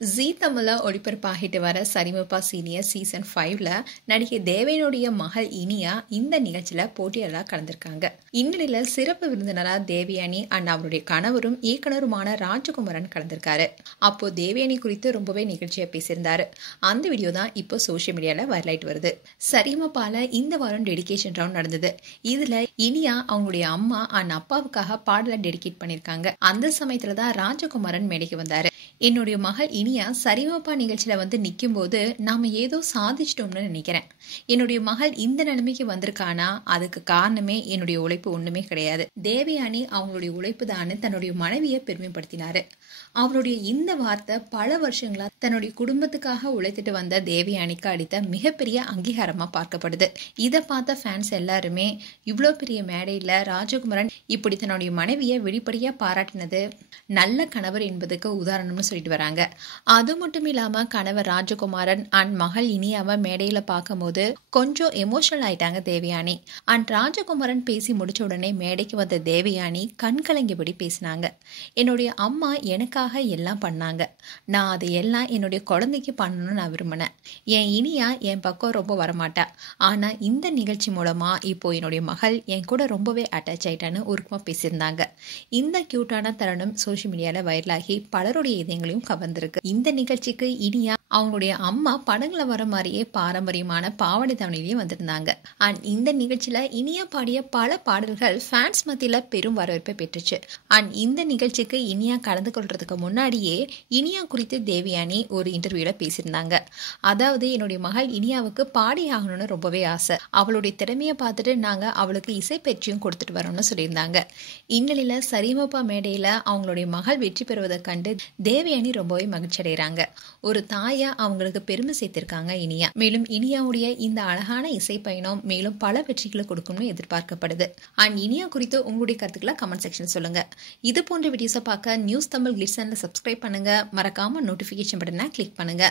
ஜீ தமிழ்ல ஒளிபரப்பாகிட்டு வர சரிகமப senior season 5ல நடிகை தேவயானியுடைய மகள் இனியா இந்த நிகழ்ச்சியில போட்டியாளரா கலந்திருக்காங்க. இந்நிலையில சிறப்பு விருந்தினரா தேவயானி அண்ட் அவருடைய கணவரும் இயக்குனருமான ராஜகுமாரன் கலந்திருக்காரு. அப்போ தேவயானி குறித்து ரொம்பவே நிகழ்ச்சியா பேசியிருந்தாரு. அந்த வீடியோ தான் இப்போ சோசியல் மீடியால வைரலாயிட்டு வருது. சரிகமபால இந்த வாரம் டெடிகேஷன் ரவுண்ட் நடந்தது. இதுல இனியா அவங்களுடைய அம்மா அண்ட் அப்பாவுக்காக பாடலை டெடிகேட் பண்ணிருக்காங்க. அந்த சமயத்துல தான் ராஜகுமாரன் மேடைக்கு வந்தாரு. என்னுடைய மகள் இனியா சரிகமப நிகழ்ச்சியில வந்து நிற்கும் போது நாம ஏதோ சாதிச்சிட்டோம்னு நினைக்கிறேன். என்னுடைய மகள் இந்த நிலைமைக்கு வந்திருக்கானா அதுக்கு காரணமே என்னுடைய உழைப்பு ஒண்ணுமே கிடையாது. தேவயானி அவங்களுடைய உழைப்பு தான் தன்னுடைய மனைவியை பெருமைப்படுத்தினாரு. அவருடைய இந்த வார்த்தை பல வருஷங்களா தன்னுடைய குடும்பத்துக்காக உழைத்துட்டு வந்த தேவயானிக்கு அளித்த மிகப்பெரிய அங்கீகாரமா பார்க்கப்படுது. இதை பார்த்த ஃபேன்ஸ் எல்லாருமே இவ்வளோ பெரிய மேடையில ராஜகுமாரன் இப்படி தன்னுடைய மனைவியை வெளிப்படையா பாராட்டினது நல்ல கணவர் என்பதுக்கு உதாரணம்னு சொல்லிட்டு வராங்க. அது மட்டும் இல்லாம கணவர் ராஜகுமாரன் அண்ட் மகள் இனியாவை மேடையில பார்க்கும் போது கொஞ்சம் எமோஷனல் ஆயிட்டாங்க தேவயானி. அண்ட் ராஜகுமாரன் பேசி முடிச்ச உடனே மேடைக்கு வந்த தேவயானி கண் கலங்கியபடி பேசினாங்க. என்னுடைய அம்மா எனக்காக எல்லாம் பண்ணாங்க. நான் அதை எல்லாம் என்னுடைய குழந்தைக்கு பண்ணணும்னு நான் விரும்பினேன். என் இனியா என் பக்கம் ரொம்ப வரமாட்டா. ஆனா இந்த நிகழ்ச்சி மூலமா இப்போ என்னுடைய மகள் என் கூட ரொம்பவே அட்டாச் ஆயிட்டான்னு உருக்கமா பேசியிருந்தாங்க. இந்த கியூட்டான தருணம் சோசியல் மீடியால வைரலாகி பலருடைய இதயங்களையும் கவர்ந்திருக்கு. இந்த நிகழ்ச்சிக்கு இனியா அவங்களுடைய அம்மா படங்களை வர மாதிரியே பாரம்பரியமான பாவாடை தாவணிலேயே வந்திருந்தாங்க. அண்ட் இந்த நிகழ்ச்சியில இனியா பாடிய பல பாடல்கள் ஃபேன்ஸ் மத்தியில பெரும் வரவேற்பை பெற்றுச்சு. அண்ட் இந்த நிகழ்ச்சிக்கு இனியா கலந்து கொள்றதுக்கு முன்னாடியே இனியா குறித்து தேவயானி ஒரு இன்டர்வியூல பேசியிருந்தாங்க. அதாவது என்னுடைய மகள் இனியாவுக்கு பாடி ஆகணும்னு ரொம்பவே ஆசை. அவளுடைய திறமையை பார்த்துட்டு நாங்க அவளுக்கு இசை பயிற்சியும் கொடுத்துட்டு வரோம்னு சொல்லியிருந்தாங்க. இந்நிலையில சரிகமப மேடையில அவங்களுடைய மகள் வெற்றி பெறுவதை கண்டு தேவயானி ரொம்பவே மகிழ்ச்சி அடைகிறாங்க. ஒரு தாயா அவங்களுக்கு பெருமை சேர்த்திருக்காங்க இனியா. மேலும் இனியாவுடைய இந்த அழகான இசை பயணம் மேலும் பல வெற்றிகளை கொடுக்கும்னு எதிர்பார்க்கப்படுது. அண்ட் இனியா குறித்து உங்களுடைய கருத்துக்களை கமெண்ட் செக்ஷன் சொல்லுங்க. இது போன்ற வீடியோஸை பார்க்க நியூஸ் தமிழ் கிளிட்ஸ் சேனலை சப்ஸ்கிரைப் பண்ணுங்க. மறக்காம நோட்டிபிகேஷன் பட்டனை கிளிக் பண்ணுங்க.